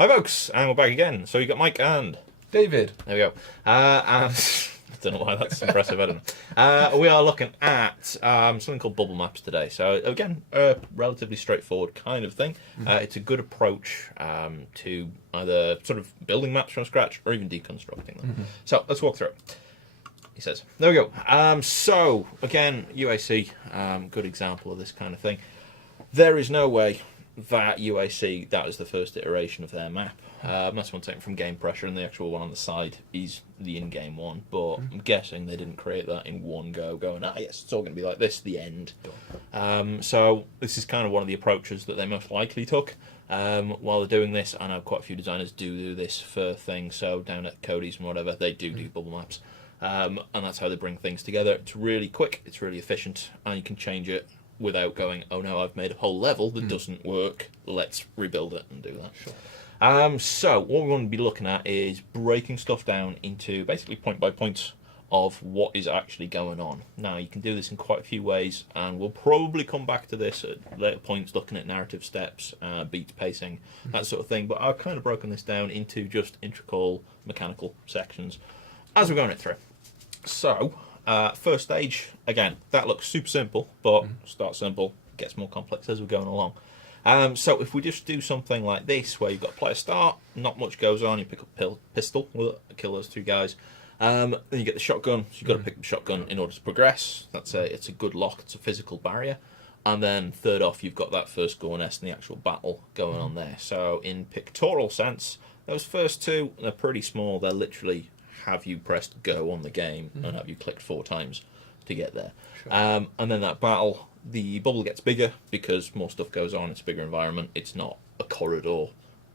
Hi folks, and we're back again. So you got Mike and David. there we go. And I don't know why that's impressive. I don't know. We are looking at something called Bubble Maps today. So again, a relatively straightforward kind of thing. It's a good approach to either sort of building maps from scratch or even deconstructing them. So let's walk through it. He says, there we go. So again, UAC, good example of this kind of thing. There is no way that UAC, that was the first iteration of their map. That's one taken from Game Pressure, and the actual one on the side is the in-game one. But I'm guessing they didn't create that in one go, going, yes, it's all going to be like this, the end. So this is kind of one of the approaches that they most likely took while they're doing this. I know quite a few designers do this for things. So down at Cody's and whatever, they do bubble maps. And that's how they bring things together. It's really quick, it's really efficient, and you can change it without going, oh no, I've made a whole level that doesn't work, let's rebuild it and do that. Sure. So what we want to be looking at is breaking stuff down into basically point by point of what is actually going on. Now you can do this in quite a few ways, and we'll probably come back to this at later points, looking at narrative steps, beat pacing, that sort of thing, but I've kind of broken this down into just integral mechanical sections as we're going it through. So first stage, again, that looks super simple, but start simple, gets more complex as we're going along. So if we just do something like this, where you've got player start, not much goes on, you pick up pistol, kill those two guys, then you get the shotgun, so you've got to pick up the shotgun in order to progress. It's a good lock, it's a physical barrier. And then third off, you've got that first gore nest and the actual battle going on there. So in pictorial sense, those first two, they're pretty small, they're literally have you pressed go on the game and have you clicked 4 times to get there. Sure. And then that battle, the bubble gets bigger because more stuff goes on, it's a bigger environment, it's not a corridor.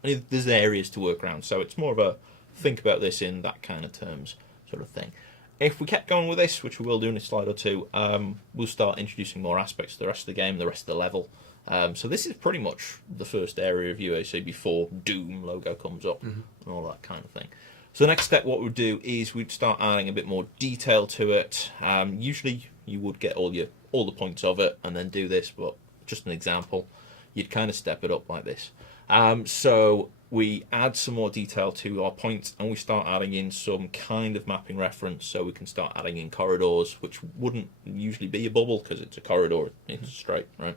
And there's areas to work around, so it's more of a think about this in that kind of terms sort of thing. If we kept going with this, which we will do in a slide or two, we'll start introducing more aspects to the rest of the game, the rest of the level. So this is pretty much the first area of UAC before Doom logo comes up and all that kind of thing. So the next step, what we'd do is we'd start adding a bit more detail to it. Usually you would get all the points of it and then do this, but just an example, you'd kind of step it up like this. So we add some more detail to our points, and we start adding in some kind of mapping reference, so we can start adding in corridors, which wouldn't usually be a bubble because it's a corridor, it's straight, right?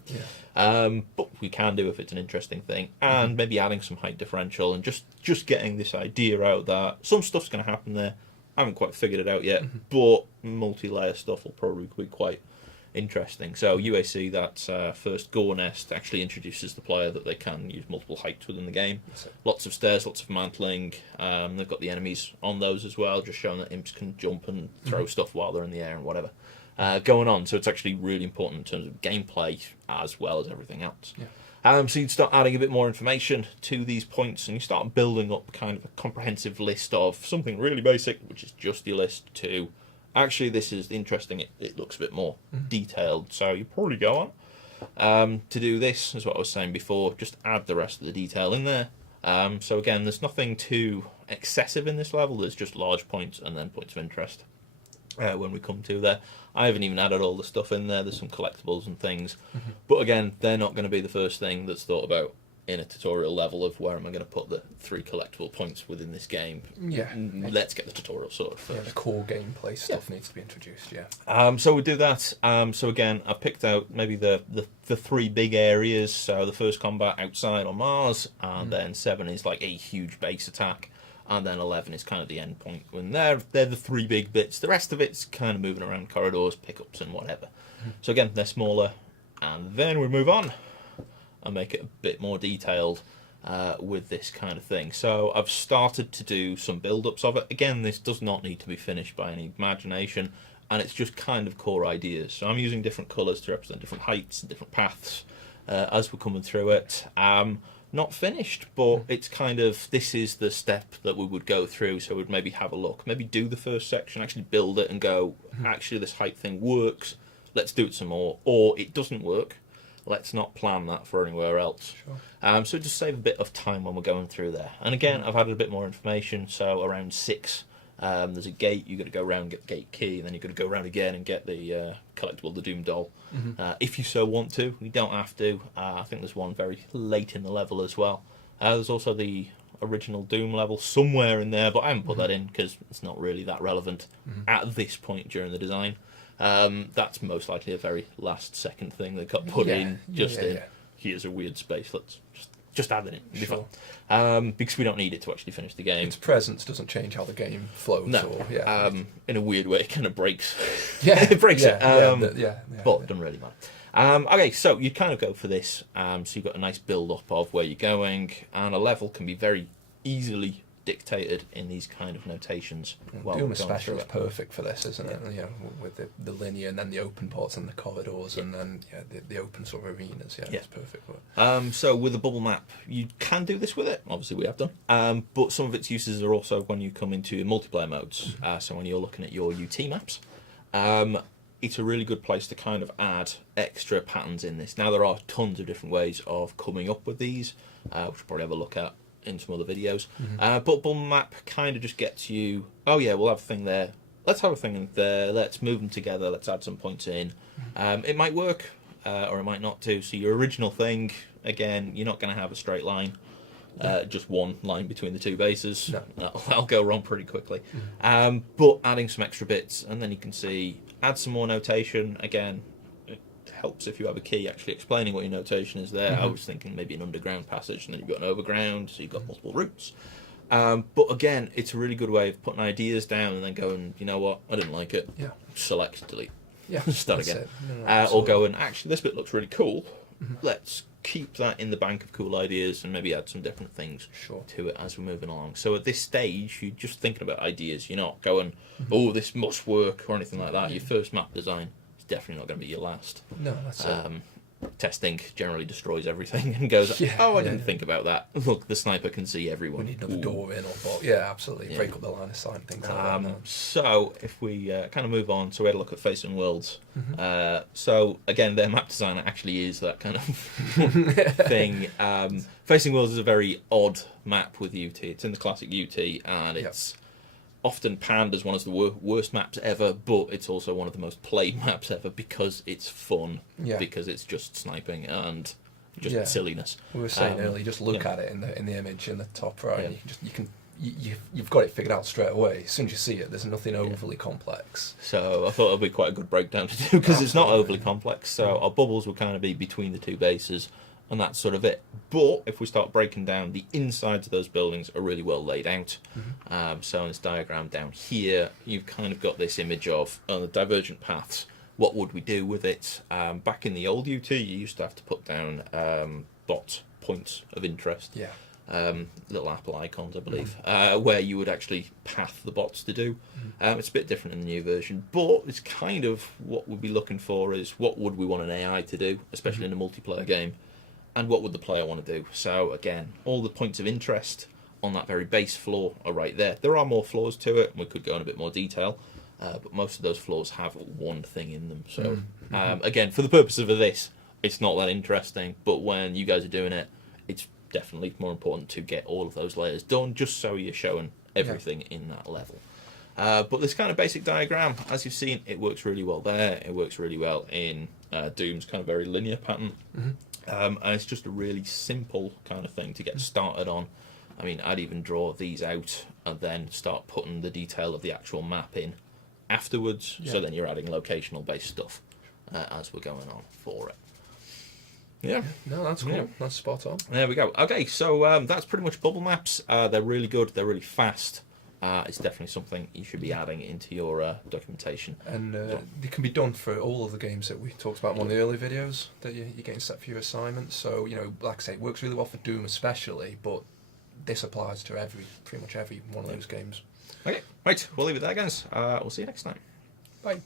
Yeah. But we can do if it's an interesting thing, and maybe adding some height differential, and just getting this idea out that some stuff's going to happen there. I haven't quite figured it out yet, but multi-layer stuff will probably be quite interesting. So UAC, that first gore nest actually introduces the player that they can use multiple heights within the game. Lots of stairs, lots of mantling. They've got the enemies on those as well, just showing that imps can jump and throw stuff while they're in the air and whatever going on. So it's actually really important in terms of gameplay as well as everything else. Yeah. So you'd start adding a bit more information to these points, and you start building up kind of a comprehensive list of something really basic, which is just your list, to actually this is interesting, it looks a bit more detailed. So you probably go on to do this, as what I was saying before, just add the rest of the detail in there. So again, there's nothing too excessive in this level, there's just large points and then points of interest when we come to there. I haven't even added all the stuff in there, there's some collectibles and things, but again, they're not going to be the first thing that's thought about in a tutorial level of where am I going to put the 3 collectible points within this game. Yeah. Let's get the tutorial sorted first. Yeah, the core gameplay stuff needs to be introduced, So we do that. So again, I picked out maybe the 3 big areas. So the first combat outside on Mars, and then 7 is like a huge base attack, and then 11 is kind of the end point. When they're the 3 big bits. The rest of it's kind of moving around corridors, pickups and whatever. So again, they're smaller, and then we move on and make it a bit more detailed with this kind of thing. So I've started to do some build-ups of it. Again, this does not need to be finished by any imagination, and it's just kind of core ideas. So I'm using different colours to represent different heights and different paths as we're coming through it. Not finished, but it's kind of, this is the step that we would go through, so we'd maybe have a look, maybe do the first section, actually build it and go, actually this height thing works, let's do it some more, or it doesn't work, let's not plan that for anywhere else. Sure. So just save a bit of time when we're going through there. And again, I've added a bit more information. So around 6, there's a gate. You've got to go around, get the gate key, and then you've got to go around again and get the collectible, the Doom doll. If you so want to. You don't have to. I think there's one very late in the level as well. There's also the original Doom level somewhere in there, but I haven't put that in because it's not really that relevant at this point during the design. That's most likely a very last second thing that got put in. Here's a weird space. Let's just add it in. It'll be fun. Because we don't need it to actually finish the game. Its presence doesn't change how the game flows. No. In a weird way, it kind of breaks. It breaks it. But yeah. doesn't really matter. Okay, so you kind of go for this. So you've got a nice build-up of where you're going, and a level can be very easily dictated in these kind of notations. Doom especially is perfect for this, isn't it? You know, with the linear and then the open ports and the corridors and then the open sort of arenas. It's perfect for it. So with a bubble map, you can do this with it. Obviously, we have done. But some of its uses are also when you come into multiplayer modes. So when you're looking at your UT maps, it's a really good place to kind of add extra patterns in this. Now, there are tons of different ways of coming up with these, which we'll probably have a look at in some other videos. But Bubble Map kind of just gets you, we'll have a thing there. Let's have a thing there. Let's move them together. Let's add some points in. It might work, or it might not too. So your original thing, again, you're not going to have a straight line. Just one line between the two bases. No. That'll go wrong pretty quickly. But adding some extra bits, and then you can see, add some more notation. Again, it helps if you have a key actually explaining what your notation is there. I was thinking maybe an underground passage, and then you've got an overground, so you've got multiple routes. But again, it's a really good way of putting ideas down and then going, you know what, I didn't like it. Select, delete. Start again. Or go and, actually, this bit looks really cool. Let's keep that in the bank of cool ideas and maybe add some different things to it as we're moving along. So at this stage, you're just thinking about ideas. You're not going, oh, this must work or anything like that. Your first map design is definitely not going to be your last. No, that's it. Testing generally destroys everything and goes, I didn't think about that. Look, the sniper can see everyone. We need another door in or bolt. Absolutely. Break up the line of sight and things like that. So if we kind of move on, so we had a look at Facing Worlds. So again, their map designer actually is that kind of thing. Facing Worlds is a very odd map with UT. It's in the classic UT, and it's often panned as one of the worst maps ever, but it's also one of the most played maps ever because it's fun, because it's just sniping and just silliness. We were saying earlier, just look at it in the image in the top right, and you've got it figured out straight away. As soon as you see it, there's nothing overly complex. So I thought it would be quite a good breakdown to do because it's not overly complex. So our bubbles will kind of be between the two bases, and that's sort of it. But if we start breaking down, the insides of those buildings are really well laid out. So in this diagram down here, you've kind of got this image of the divergent paths. What would we do with it? Back in the old UT, you used to have to put down dot points of interest. Little apple icons, I believe, where you would actually path the bots to do. It's a bit different in the new version, but it's kind of what we'd be looking for is what would we want an AI to do, especially in a multiplayer game. And what would the player want to do? So again, all the points of interest on that very base floor are right there. There are more floors to it, and we could go in a bit more detail, but most of those floors have one thing in them. So again, for the purpose of this, it's not that interesting, but when you guys are doing it, it's definitely more important to get all of those layers done, just so you're showing everything in that level. But this kind of basic diagram, as you've seen, it works really well there. It works really well in Doom's kind of very linear pattern. And it's just a really simple kind of thing to get started on. I mean, I'd even draw these out and then start putting the detail of the actual map in afterwards. So then you're adding locational based stuff as we're going on for it. No, that's cool. That's spot on. There we go. Okay, so that's pretty much Bubble Maps. They're really good. They're really fast. It's definitely something you should be adding into your documentation. And they can be done for all of the games that we talked about in one of the early videos that you're getting set for your assignments. So, like I say, it works really well for Doom especially, but this applies to pretty much every one of those games. Okay, right, we'll leave it there, guys. We'll see you next time. Bye.